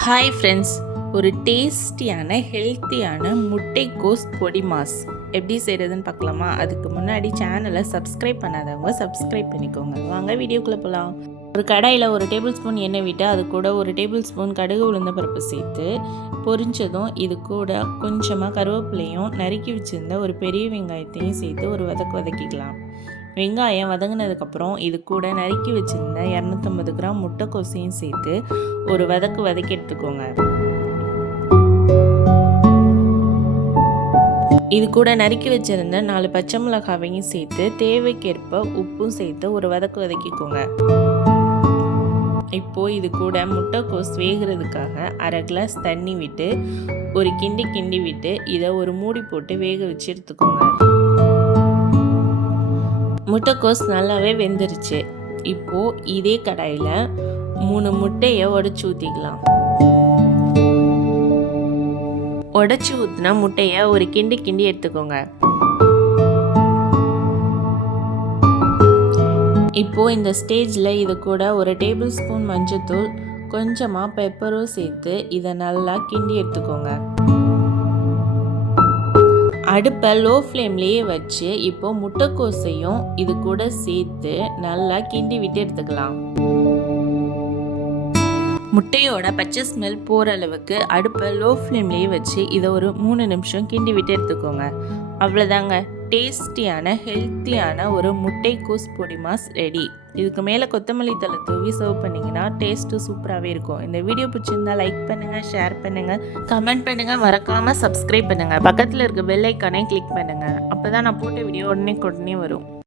Hi friends, ஒரு டேஸ்டியான ஹெல்த்தியான முட்டைக்கோஸ் பொடி மாஸ் எப்படி செய்கிறதுன்னு பார்க்கலாமா? அதுக்கு முன்னாடி சேனலை சப்ஸ்கிரைப் பண்ணாதவங்க சப்ஸ்கிரைப் பண்ணிக்கோங்க. வாங்க வீடியோக்குள்ளே போகலாம். ஒரு கடாயில் 1 டேபிள் ஸ்பூன் எண்ணெய் விட்டு அது கூட 1 டேபிள் ஸ்பூன் கடுகு உளுந்த பருப்பு சேர்த்து பொரிஞ்சதும் இது கூட கொஞ்சமாக கருவேப்பிலையும் நறுக்கி வச்சுருந்த ஒரு பெரிய வெங்காயத்தையும் சேர்த்து ஒரு வதக்கிக்கலாம். வெங்காயம் வதங்கினதுக்கப்புறம் இது கூட நறுக்கி வச்சுருந்த 250 கிராம் முட்டைக்கோசையும் சேர்த்து ஒரு வதக்கி எடுத்துக்கோங்க. இது கூட நறுக்கி வச்சுருந்த 4 பச்சை மிளகாவையும் சேர்த்து தேவைக்கேற்ப உப்பும் சேர்த்து ஒரு வதக்கிக்கோங்க. இப்போது இது கூட முட்டைக்கோஸ் வேகிறதுக்காக 1/2 கிளாஸ் தண்ணி விட்டு ஒரு கிண்டி விட்டு இதை ஒரு மூடி போட்டு வேக வச்சு எடுத்துக்கோங்க. முட்டைக்கோஸ் நல்லாவே வெந்துருச்சு. இப்போது இதே கடாயில் 3 முட்டையை உடச்சி ஊற்றிக்கலாம். உடச்சி ஊற்றின முட்டையை ஒரு கிண்டி எடுத்துக்கோங்க. இப்போது இந்த ஸ்டேஜில் இது கூட 1 டேபிள் ஸ்பூன் மஞ்சள்தூள், கொஞ்சமாக பெப்பரும் சேர்த்து இதை நல்லா கிண்டி எடுத்துக்கோங்க. அடுப்பை லோ ஃப்ளேம்லேயே வச்சு இப்போது முட்டைக்கோசையும் இது கூட சேர்த்து நல்லா கிண்டி விட்டு எடுத்துக்கலாம். முட்டையோட பச்சை ஸ்மெல் போகிற அளவுக்கு அடுப்பை லோ ஃப்ளேம்லேயே வச்சு இதை ஒரு 3 நிமிஷம் கிண்டி விட்டு எடுத்துக்கோங்க. அவ்வளோதாங்க, டேஸ்டியான ஹெல்த்தியான ஒரு முட்டைக்கோஸ் பொடி மாஸ் ரெடி. இதுக்கு மேலே கொத்தமல்லி தழை தூவி சர்வ் பண்ணிங்கன்னா டேஸ்ட்டு சூப்பராகவே இருக்கும். இந்த வீடியோ பிடிச்சிருந்தா லைக் பண்ணுங்கள், ஷேர் பண்ணுங்கள், கமெண்ட் பண்ணுங்கள், மறக்காமல் சப்ஸ்கிரைப் பண்ணுங்கள். பக்கத்தில் இருக்க பெல் ஐக்கானே கிளிக் பண்ணுங்கள். அப்போ தான் நான் போட்ட வீடியோ உடனே வரும்.